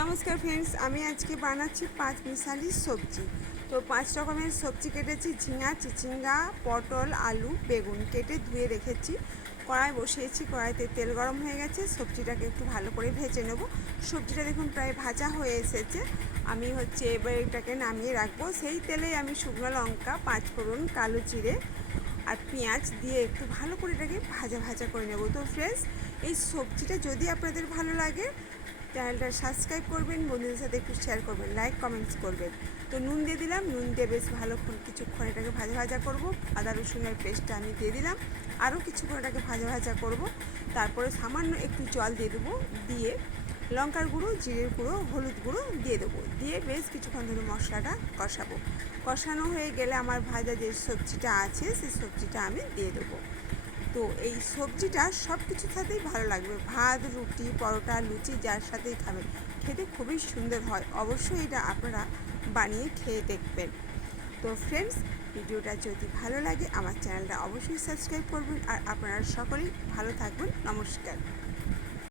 নমস্কার ফ্রেন্ডস আমি আজকে বানাচ্ছি পাঁচ মিশালি সবজি। তো পাঁচ রকমের সবজি কেটেছি, ঝিঙা, চিচিঙ্গা, পটল, আলু, বেগুন। কেটে ধুয়ে রেখেছি। কড়াই বসিয়েছি, কড়াইতে তেল গরম হয়ে গেছে, সবজিটাকে একটু ভালো করে ভেজে নেব। সবজিটা দেখুন প্রায় ভাজা হয়ে এসেছে। আমি হচ্ছে এবার এটাকে নামিয়ে রাখব। সেই তেলেই আমি শুকনো লঙ্কা, পাঁচ ফোড়ন, কালো জিরে আর পেঁয়াজ দিয়ে একটু ভালো করে এটাকে ভাজা ভাজা করে নেব। তো ফ্রেন্ডস এই সবজিটা যদি আপনাদের ভালো লাগে চ্যানেলটা সাবস্ক্রাইব করবেন, বন্ধুদের সাথে একটু শেয়ার করবেন লাইক কমেন্টস করবেন। তো নুন দিয়ে দিলাম, নুন দিয়ে বেশ ভালোক্ষণ কিছুক্ষণ এটাকে ভাজা ভাজা করব। আদা, রসুনের পেস্টটা আমি দিয়ে দিলাম। আরও কিছুক্ষণ এটাকে ভাজা ভাজা করব। তারপরে সামান্য একটু জল দিয়ে দেবো, দিয়ে লঙ্কার গুঁড়ো, জিরের গুঁড়ো, হলুদ গুঁড়ো দিয়ে দেবো। দিয়ে বেশ কিছুক্ষণ ধরে মশলাটা কষাবো। কষানো হয়ে গেলে আমার ভাজা যে সবজিটা আছে, সেই সবজিটা আমি দিয়ে দেবো। তো এই সবজিটা সব কিছুর সাথেই ভালো লাগবে। ভাত, রুটি, পরোটা, লুচি যার সাথেই খাবেন। খেতে খুবই সুন্দর হয়। অবশ্যই এটা আপনারা বানিয়ে খেয়ে দেখবেন। তো ফ্রেন্ডস ভিডিওটা যদি ভালো লাগে, আমার চ্যানেলটা অবশ্যই সাবস্ক্রাইব করবেন। আর আপনারা সকলেই ভালো থাকবেন। নমস্কার।